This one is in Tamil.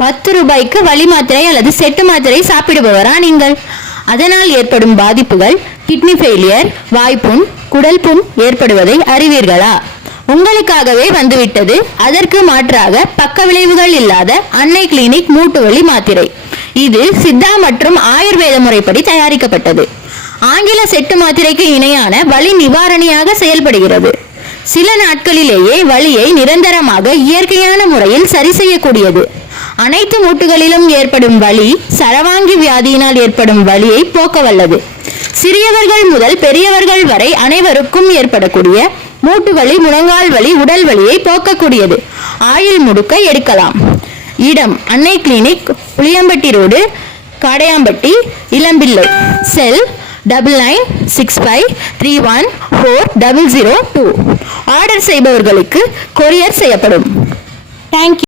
10 ரூபாய்க்கு வலி மாத்திரை அல்லது செட்டு மாத்திரை சாப்பிடுபவரா நீங்கள்? அதனால் ஏற்படும் பாதிப்புகள் கிட்னி ஃபெயிலியர், வாய்ப்புண், குடல் புண் ஏற்படுவதை அறிவீர்களா? உங்களுக்காகவே வந்துவிட்டது அதற்கு மாற்றாக பக்க விளைவுகள் இல்லாத அன்னை கிளினிக் மூட்டு வலி மாத்திரை. இது சித்தா மற்றும் ஆயுர்வேத முறைப்படி தயாரிக்கப்பட்டது. ஆங்கில செட்டு மாத்திரைக்கு இணையான வலி நிவாரணியாக செயல்படுகிறது. சில நாட்களிலேயே வலியை நிரந்தரமாக இயற்கையான முறையில் சரி செய்யக்கூடியது. அனைத்து மூட்டுகளிலும் ஏற்படும் வலி சரவாங்கி வியாதியினால் ஏற்படும் வலியை போக்க வல்லது. சிறியவர்கள் முதல் பெரியவர்கள் வரை அனைவருக்கும் ஏற்படக்கூடிய மூட்டு வலி, முழங்கால் வலி, உடல் வலியை போக்கக்கூடியது. ஆயுள் முடுக்க எடுக்கலாம். இடம் அன்னை கிளினிக், புளியம்பட்டி ரோடு, காடையாம்பட்டி, இளம்பிள்ளை. செல் 9965314002. ஆர்டர் செய்பவர்களுக்கு கொரியர் செய்யப்படும். தேங்க்யூ.